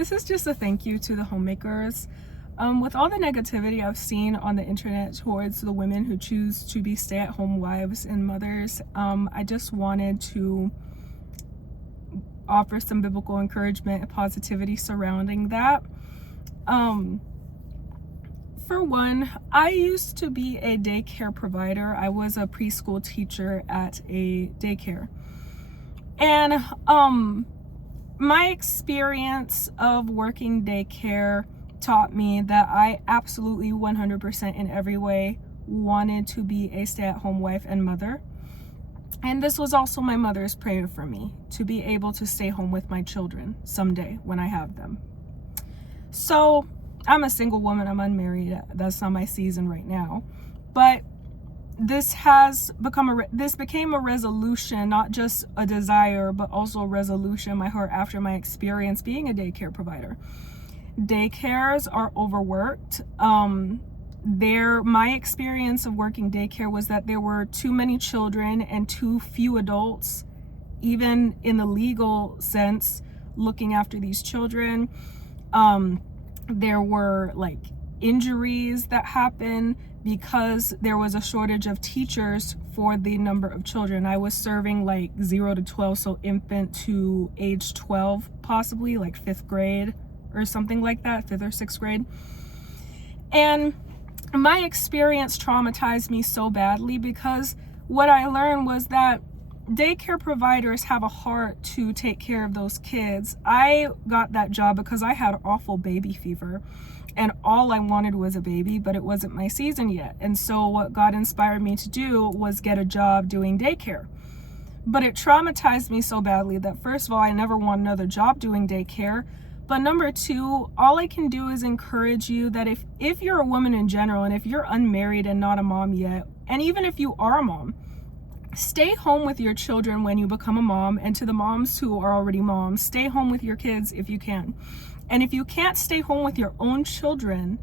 This is just a thank you to the homemakers. With all the negativity I've seen on the internet towards the women who choose to be stay-at-home wives and mothers, I just wanted to offer some biblical encouragement and positivity surrounding that. For one, I used to be a daycare provider. I was a preschool teacher at a daycare. And my experience of working daycare taught me that I absolutely 100% in every way wanted to be a stay-at-home wife and mother. And this was also my mother's prayer for me, to be able to stay home with my children someday when I have them. So I'm a single woman, I'm unmarried, that's not my season right now. But this became a resolution, not just a desire, but also a resolution in my heart after my experience being a daycare provider. Daycares are overworked. My experience of working daycare was that there were too many children and too few adults, even in the legal sense, looking after these children. There were like injuries that happened because there was a shortage of teachers for the number of children. I was serving like 0 to 12, so infant to age 12, possibly like 5th grade or something like that, 5th or 6th grade. And my experience traumatized me so badly because what I learned was that daycare providers have a heart to take care of those kids. I got that job because I had awful baby fever and all I wanted was a baby, but it wasn't my season yet. And so what God inspired me to do was get a job doing daycare. But it traumatized me so badly that first of all, I never want another job doing daycare. But number two, all I can do is encourage you that if you're a woman in general, and if you're unmarried and not a mom yet, and even if you are a mom, stay home with your children when you become a mom. And to the moms who are already moms, stay home with your kids if you can. And if you can't stay home with your own children,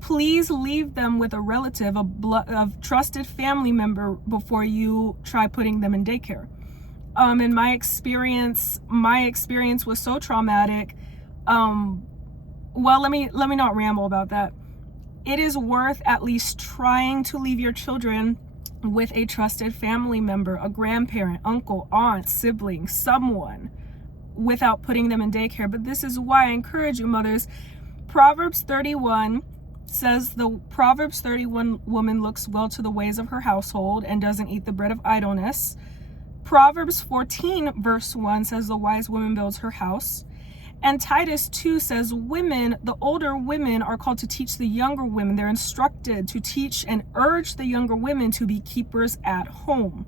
please leave them with a relative, a trusted family member before you try putting them in daycare. In my experience was so traumatic. Well, let me not ramble about that. It is worth at least trying to leave your children with a trusted family member, a grandparent, uncle, aunt, sibling, someone, without putting them in daycare. But this is why I encourage you, mothers. Proverbs 31 says the Proverbs 31 woman looks well to the ways of her household and doesn't eat the bread of idleness. Proverbs 14 verse 1 says the wise woman builds her house. And Titus 2 says the older women are called to teach the younger women. They're instructed to teach and urge the younger women to be keepers at home.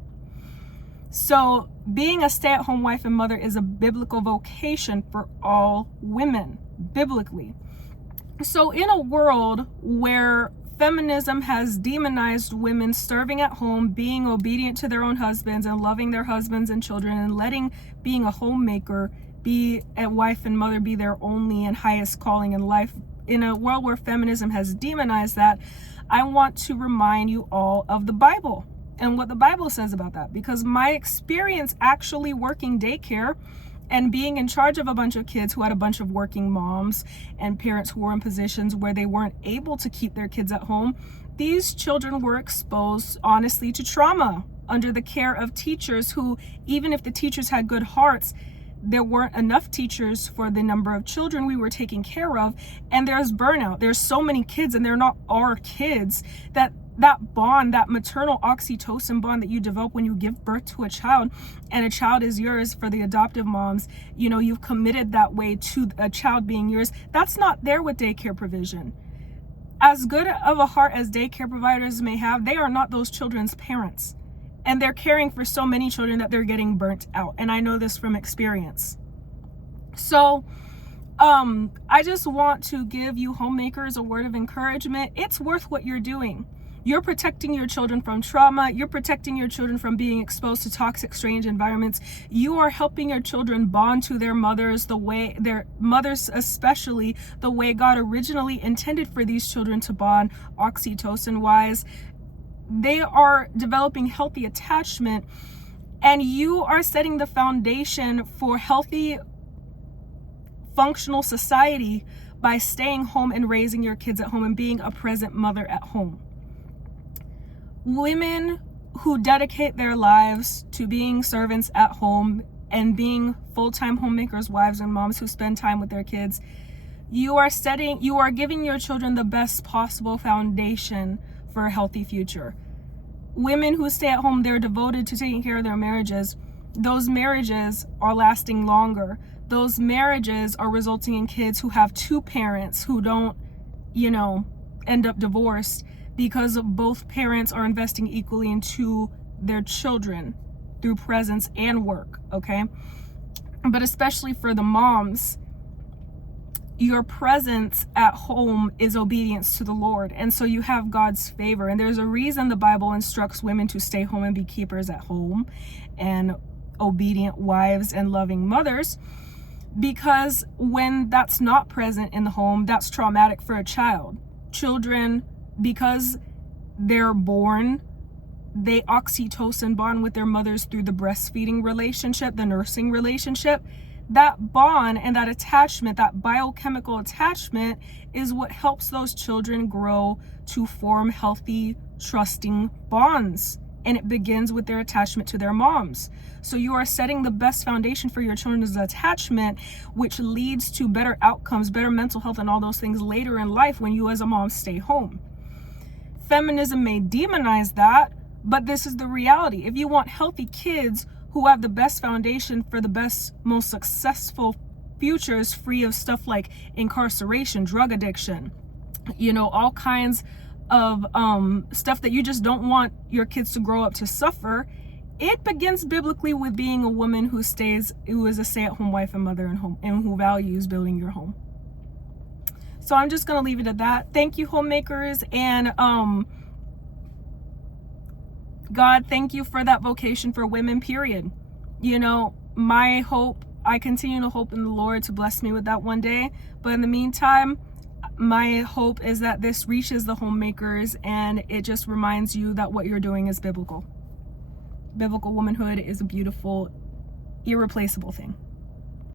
So being a stay-at-home wife and mother is a biblical vocation for all women, biblically. So in a world where feminism has demonized women serving at home, being obedient to their own husbands and loving their husbands and children, and letting being a homemaker, be a wife and mother, be their only and highest calling in life. In a world where feminism has demonized that, I want to remind you all of the Bible and what the Bible says about that, because my experience actually working daycare and being in charge of a bunch of kids who had a bunch of working moms and parents who were in positions where they weren't able to keep their kids at home, these children were exposed, honestly, to trauma under the care of teachers who, even if the teachers had good hearts, there weren't enough teachers for the number of children we were taking care of. And there's burnout. There's so many kids, and they're not our kids, that bond, that maternal oxytocin bond that you develop when you give birth to a child, and a child is yours. For the adoptive moms, you've committed that way to a child being yours. That's not there with daycare provision. As good of a heart as daycare providers may have, they are not those children's parents. And they're caring for so many children that they're getting burnt out. And I know this from experience. So I just want to give you homemakers a word of encouragement. It's worth what you're doing. You're protecting your children from trauma. You're protecting your children from being exposed to toxic, strange environments. You are helping your children bond to their mothers especially the way God originally intended for these children to bond, oxytocin-wise. They are developing healthy attachment, and you are setting the foundation for functional society by staying home and raising your kids at home and being a present mother at home. Women who dedicate their lives to being servants at home and being full-time homemakers, wives and moms who spend time with their kids, you are giving your children the best possible foundation for a healthy future. Women who stay at home, they're devoted to taking care of their marriages. Those marriages are lasting longer. Those marriages are resulting in kids who have two parents who don't, end up divorced because both parents are investing equally into their children through presence and work, okay? But especially for the moms, your presence at home is obedience to the Lord. And so you have God's favor. And there's a reason the Bible instructs women to stay home and be keepers at home and obedient wives and loving mothers. Because when that's not present in the home, that's traumatic for a child. Children, because they're born, they oxytocin bond with their mothers through the breastfeeding relationship, the nursing relationship. That bond and that attachment, that biochemical attachment, is what helps those children grow to form healthy, trusting bonds. And it begins with their attachment to their moms. So you are setting the best foundation for your children's attachment, which leads to better outcomes, better mental health, and all those things later in life when you as a mom stay home. Feminism may demonize that, but this is the reality. If you want healthy kids who have the best foundation for the best, most successful futures, free of stuff like incarceration, drug addiction, all kinds of stuff that you just don't want your kids to grow up to suffer, it begins biblically with being a woman who is a stay-at-home wife and mother and who values building your home. So I'm just going to leave it at that. Thank you, homemakers, and God, thank you for that vocation for women, period. My hope, I continue to hope in the Lord to bless me with that one day. But in the meantime, my hope is that this reaches the homemakers and it just reminds you that what you're doing is biblical. Biblical womanhood is a beautiful, irreplaceable thing.